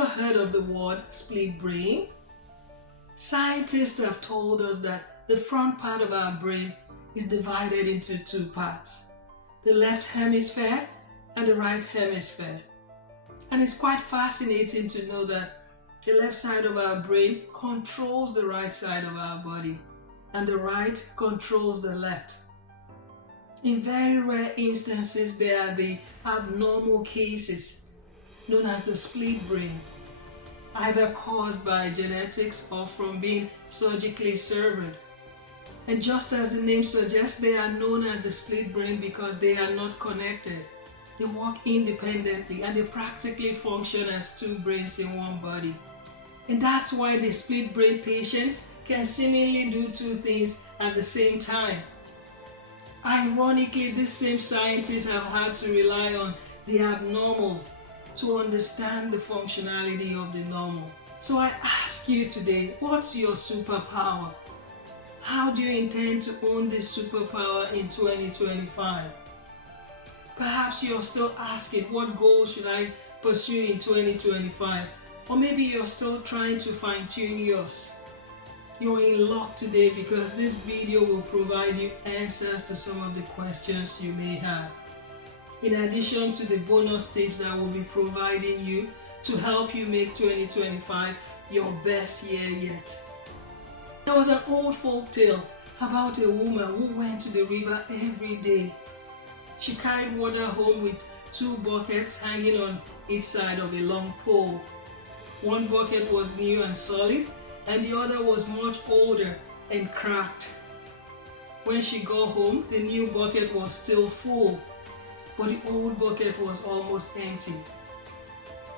ever heard of the word split brain? Scientists have told us that the front part of our brain is divided into two parts, the left hemisphere and the right hemisphere. And it's quite fascinating to know that the left side of our brain controls the right side of our body, and the right controls the left. In very rare instances, there are the abnormal cases known as the split brain, either caused by genetics or from being surgically severed. And just as the name suggests, they are known as the split brain because they are not connected. They work independently and they practically function as two brains in one body. And that's why the split brain patients can seemingly do two things at the same time. Ironically, these same scientists have had to rely on the abnormal to understand the functionality of the normal. So I ask you today, what's your superpower? How do you intend to own this superpower in 2025? Perhaps you're still asking, what goals should I pursue in 2025? Or maybe you're still trying to fine-tune yours. You're in luck today because this video will provide you answers to some of the questions you may have, in addition to the bonus tips that will be providing you to help you make 2025 your best year yet. There was an old folk tale about a woman who went to the river every day. She carried water home with two buckets hanging on each side of a long pole. One bucket was new and solid, and the other was much older and cracked. When she got home, the new bucket was still full, but the old bucket was almost empty.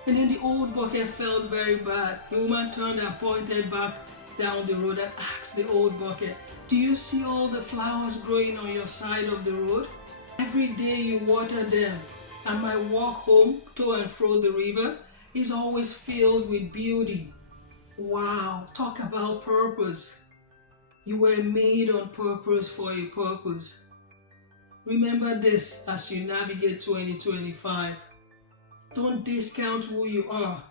And then the old bucket felt very bad. The woman turned and pointed back down the road and asked the old bucket, "Do you see all the flowers growing on your side of the road? Every day you water them, and my walk home to and fro the river is always filled with beauty." Wow, talk about purpose. You were made on purpose for a purpose. Remember this as you navigate 2025. Don't discount who you are,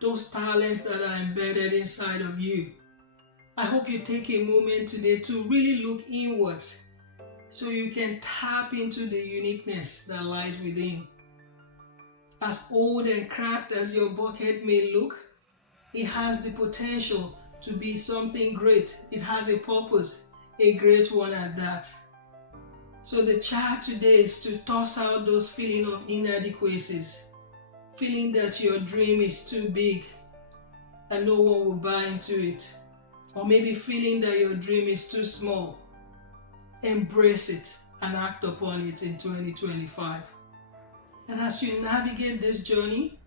those talents that are embedded inside of you. I hope you take a moment today to really look inwards so you can tap into the uniqueness that lies within. As old and cracked as your bucket may look, it has the potential to be something great. It has a purpose, a great one at that. So the charge today is to toss out those feelings of inadequacies, feeling that your dream is too big and no one will buy into it, or maybe feeling that your dream is too small. Embrace it and act upon it in 2025. And as you navigate this journey,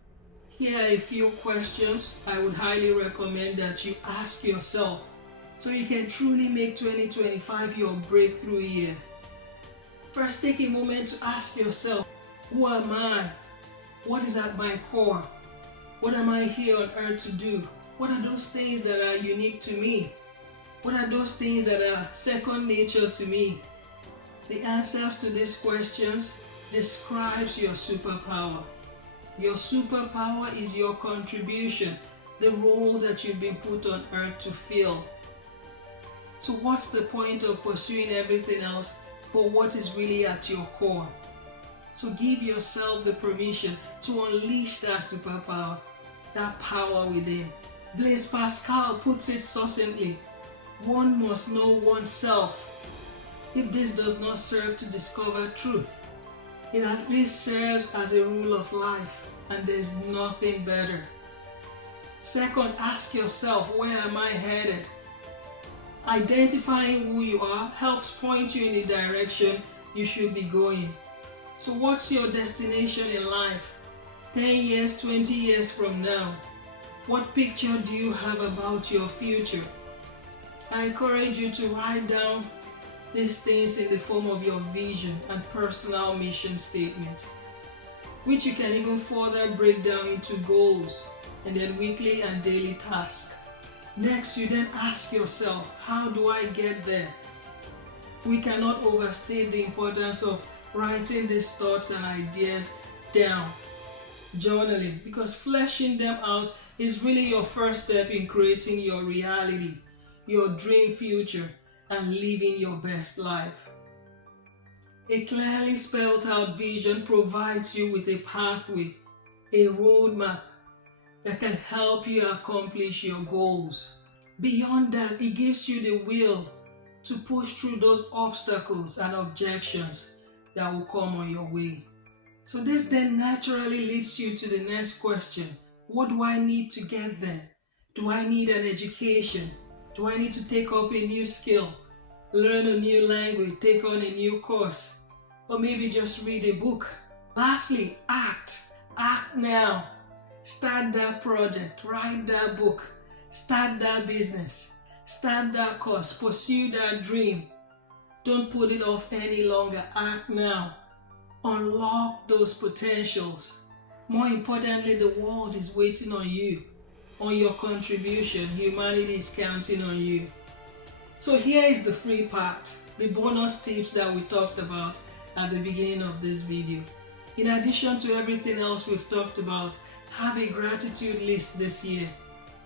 here are a few questions I would highly recommend that you ask yourself so you can truly make 2025 your breakthrough year. First, take a moment to ask yourself, who am I? What is at my core? What am I here on earth to do? What are those things that are unique to me? What are those things that are second nature to me? The answers to these questions describes your superpower. Your superpower is your contribution, the role that you've been put on earth to fill. So what's the point of pursuing everything else but what is really at your core? So give yourself the permission to unleash that superpower, that power within. Blaise Pascal puts it succinctly, one must know oneself. If this does not serve to discover truth, it at least serves as a rule of life, and there's nothing better. Second, ask yourself, where am I headed? Identifying who you are helps point you in the direction you should be going. So what's your destination in life? 10 years, 20 years from now? What picture do you have about your future? I encourage you to write down these things in the form of your vision and personal mission statement, which you can even further break down into goals and then weekly and daily tasks. Next, you then ask yourself, how do I get there? We cannot overstate the importance of writing these thoughts and ideas down. journaling, because fleshing them out is really your first step in creating your reality, your dream future, and living your best life. A clearly spelled out vision provides you with a pathway, a roadmap that can help you accomplish your goals. Beyond that, it gives you the will to push through those obstacles and objections that will come on your way. So this then naturally leads you to the next question. What do I need to get there? Do I need an education? Do I need to take up a new skill? Learn a new language? Take on a new course? Or maybe just read a book? Lastly, act. Act now. Start that project. Write that book. Start that business. Start that course. Pursue that dream. Don't put it off any longer. Act now. Unlock those potentials. More importantly, the world is waiting on you, on your contribution. Humanity is counting on you. So here is the free part, the bonus tips that we talked about at the beginning of this video. In addition to everything else we've talked about, have a gratitude list this year.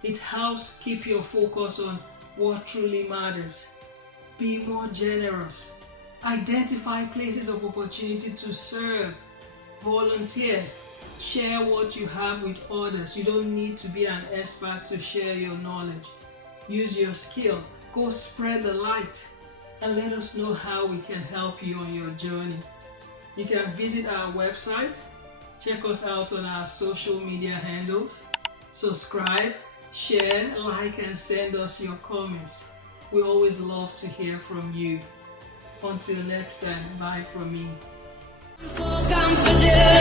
It helps keep your focus on what truly matters. Be more generous. Identify places of opportunity to serve, volunteer, share what you have with others. You don't need to be an expert to share your knowledge. Use your skill. Go spread the light and let us know how we can help you on your journey. You can visit our website, check us out on our social media handles, subscribe, share, like, and send us your comments. We always love to hear from you. Until next time, bye from me. I'm so confident.